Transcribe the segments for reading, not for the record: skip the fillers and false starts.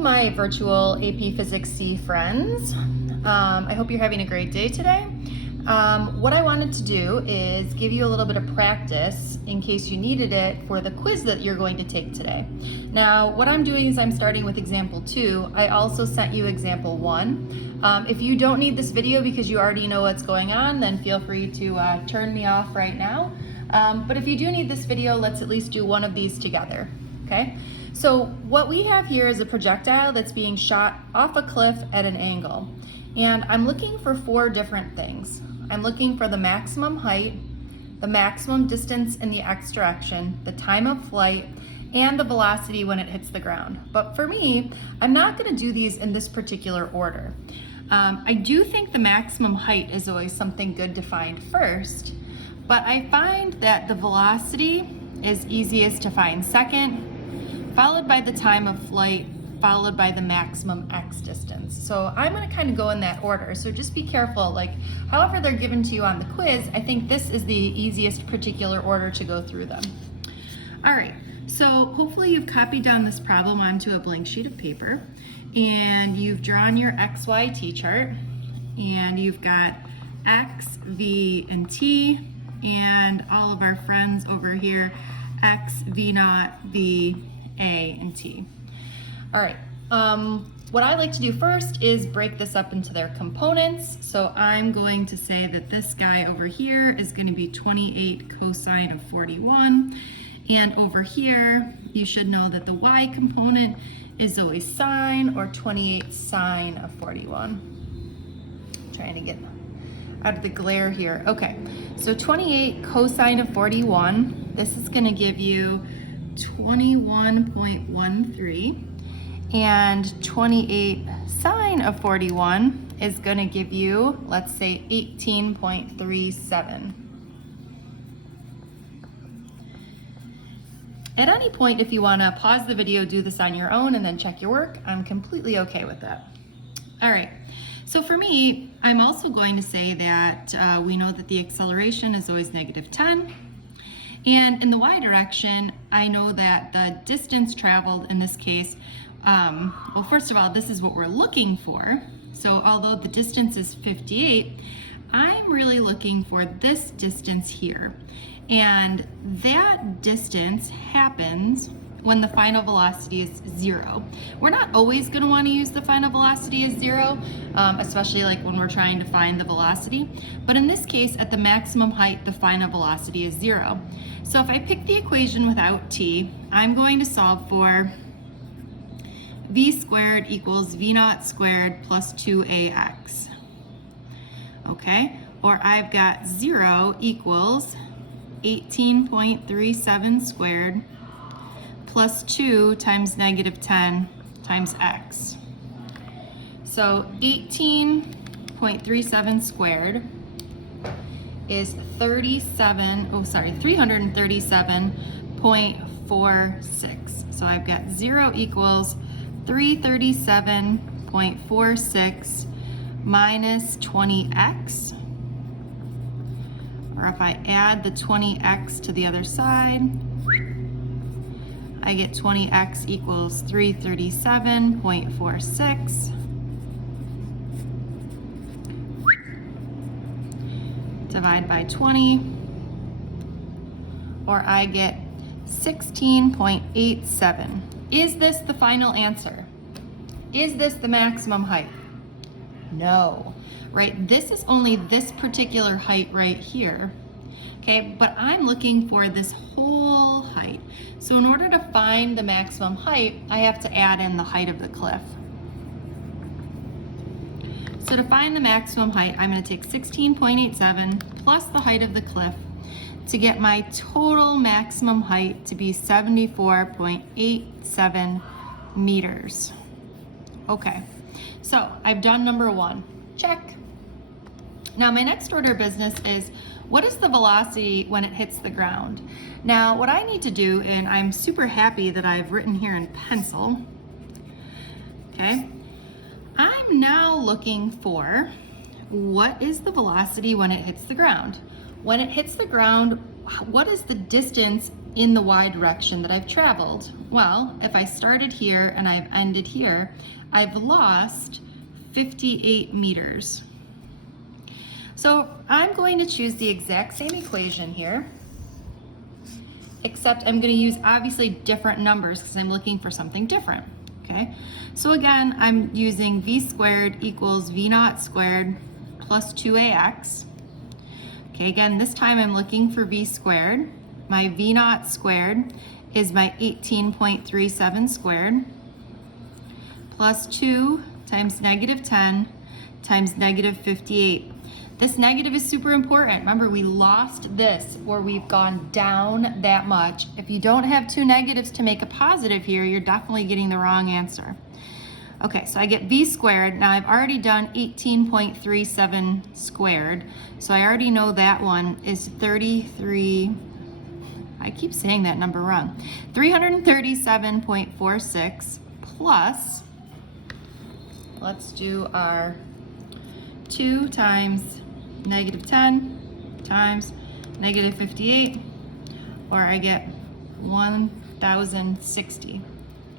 my virtual AP Physics C friends. I hope you're having a great day today. What I wanted to do is give you a little bit of practice in case you needed it for the quiz that you're going to take today. Now, what I'm doing is I'm starting with example 2. I also sent you example 1. If you don't need this video because you already know what's going on, then feel free to turn me off right now. But if you do need this video, let's at least do one of these together, okay? So what we have here is a projectile that's being shot off a cliff at an angle. And I'm looking for 4 different things. I'm looking for the maximum height, the maximum distance in the x direction, the time of flight, and the velocity when it hits the ground. But for me, I'm not gonna do these in this particular order. I do think the maximum height is always something good to find first, but I find that the velocity is easiest to find second, followed by the time of flight, followed by the maximum x distance. So I'm gonna kind of go in that order. So just be careful, like however they're given to you on the quiz, I think this is the easiest particular order to go through them. All right, so hopefully you've copied down this problem onto a blank sheet of paper and you've drawn your XY t-chart and you've got X, V, and T, and all of our friends over here, X, V naught, V, A, and T. All right, what I like to do first is break this up into their components. So I'm going to say that this guy over here is going to be 28 cosine of 41. And over here, you should know that the y component is always sine, or 28 sine of 41. Trying to get out of the glare here. Okay, so 28 cosine of 41, this is going to give you 21.13. And 28 sine of 41 is going to give you, let's say, 18.37. At any point, if you want to pause the video, do this on your own, and then check your work, I'm completely okay with that. All right, so for me, I'm also going to say that we know that the acceleration is always -10. And in the y direction, I know that the distance traveled in this case, well, first of all, this is what we're looking for. So although the distance is 58, I'm really looking for this distance here. And that distance happens when the final velocity is 0. We're not always going to want to use the final velocity as 0, especially like when we're trying to find the velocity. But in this case, at the maximum height, the final velocity is 0. So if I pick the equation without t, I'm going to solve for v squared equals v naught squared plus 2ax. Okay, or I've got 0 equals 18.37 squared plus 2 times -10 times x. So 18.37 squared is 337.46. So I've got 0 equals 337.46 minus 20x, or if I add the 20x to the other side, I get 20x equals 337.46. Divide by 20, or I get 16.87. Is this the final answer? Is this the maximum height? No, right? This is only this particular height right here, okay? But I'm looking for this whole height. So in order to find the maximum height, I have to add in the height of the cliff. So to find the maximum height, I'm going to take 16.87 plus the height of the cliff to get my total maximum height to be 74.87 meters. Okay, so I've done number 1. Check. Now my next order of business is, what is the velocity when it hits the ground? Now what I need to do, and I'm super happy that I've written here in pencil, okay, I'm now looking for what is the velocity when it hits the ground. When it hits the ground, what is the distance in the y direction that I've traveled? Well, if I started here and I've ended here, I've lost 58 meters. So I'm going to choose the exact same equation here, except I'm going to use obviously different numbers because I'm looking for something different. Okay, so again, I'm using v squared equals v naught squared plus 2ax. Okay, again, this time I'm looking for v squared. My v naught squared is my 18.37 squared plus 2 times negative 10 times negative 58. This negative is super important. Remember, we lost this, or we've gone down that much. If you don't have two negatives to make a positive here, you're definitely getting the wrong answer. Okay, so I get v squared. Now I've already done 18.37 squared, so I already know that one is 33, I keep saying that number wrong, 337.46 plus, let's do our 2 times negative 10 times negative 58, or I get 1,060.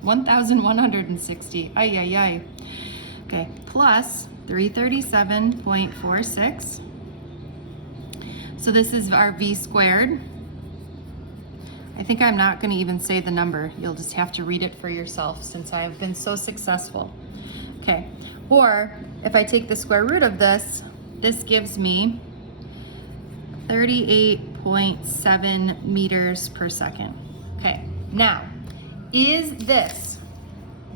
1,160. Ay, ay, ay. Okay, plus 337.46. So this is our v squared. I think I'm not going to even say the number. You'll just have to read it for yourself since I've been so successful. Okay, or if I take the square root of this, this gives me 38.7 meters per second. Okay, now, is this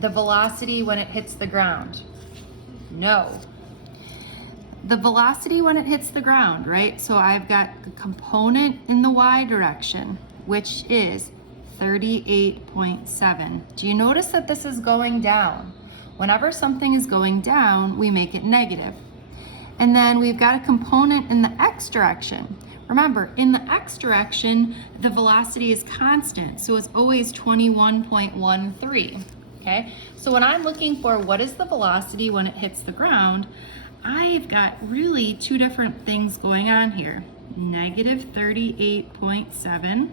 the velocity when it hits the ground? No. The velocity when it hits the ground, right? So I've got a component in the y direction, which is 38.7. Do you notice that this is going down? Whenever something is going down, we make it negative. And then we've got a component in the x direction. Remember, in the x direction, the velocity is constant, so it's always 21.13, okay? So when I'm looking for what is the velocity when it hits the ground, I've got really two different things going on here. Negative 38.7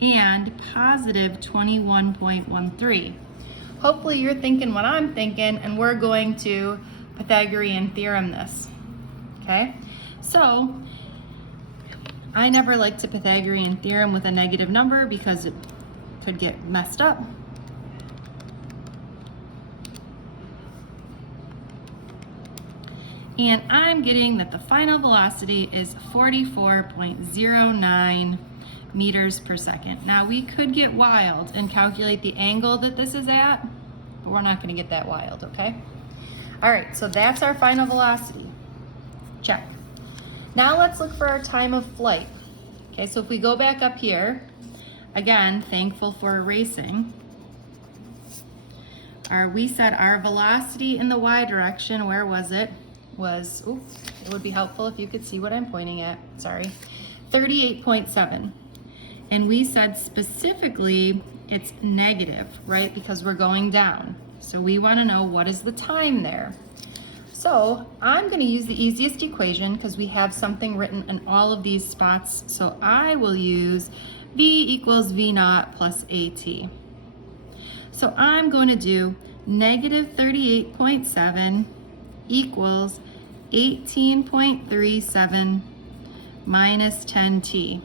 and positive 21.13. Hopefully you're thinking what I'm thinking, and we're going to Pythagorean theorem this, okay? So I never like to Pythagorean theorem with a negative number because it could get messed up. And I'm getting that the final velocity is 44.09 meters per second. Now we could get wild and calculate the angle that this is at, but we're not going to get that wild, okay? All right, so that's our final velocity. Check. Now let's look for our time of flight. Okay, so if we go back up here, again, thankful for erasing. We said our velocity in the y direction, where was it? Was, oops, it would be helpful if you could see what I'm pointing at, sorry, 38.7. And we said specifically it's negative, right? Because we're going down. So we want to know what is the time there. So I'm going to use the easiest equation because we have something written in all of these spots. So I will use v equals v naught plus at. So I'm going to do negative 38.7 equals 18.37 minus 10t.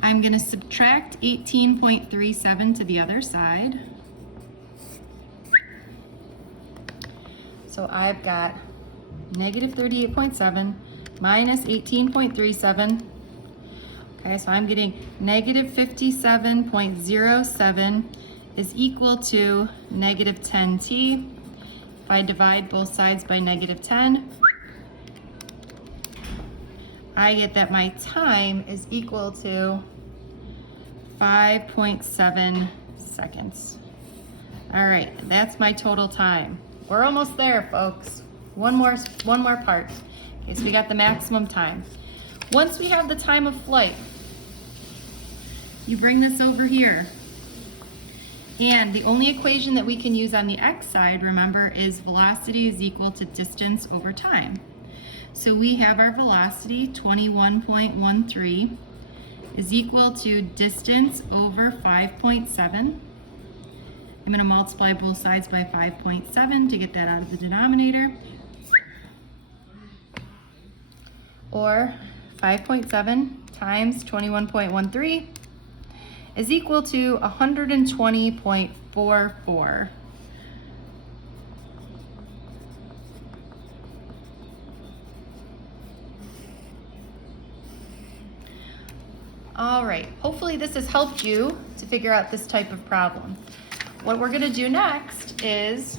I'm going to subtract 18.37 to the other side. So I've got negative 38.7 minus 18.37. Okay, so I'm getting negative 57.07 is equal to negative 10t. If I divide both sides by negative 10, I get that my time is equal to 5.7 seconds. All right, that's my total time. We're almost there, folks. One more part. Okay, so we got the maximum time. Once we have the time of flight, you bring this over here. And the only equation that we can use on the x side, remember, is velocity is equal to distance over time. So we have our velocity, 21.13, is equal to distance over 5.7. I'm going to multiply both sides by 5.7 to get that out of the denominator. Or 5.7 times 21.13 is equal to 120.44. All right, hopefully this has helped you to figure out this type of problem. What we're gonna do next is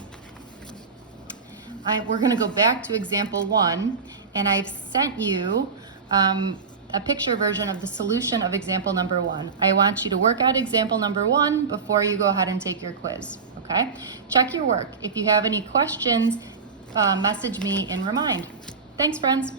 we're gonna go back to example 1, and I've sent you a picture version of the solution of example number 1. I want you to work out example number 1 before you go ahead and take your quiz, okay? Check your work. If you have any questions, message me in Remind. Thanks, friends.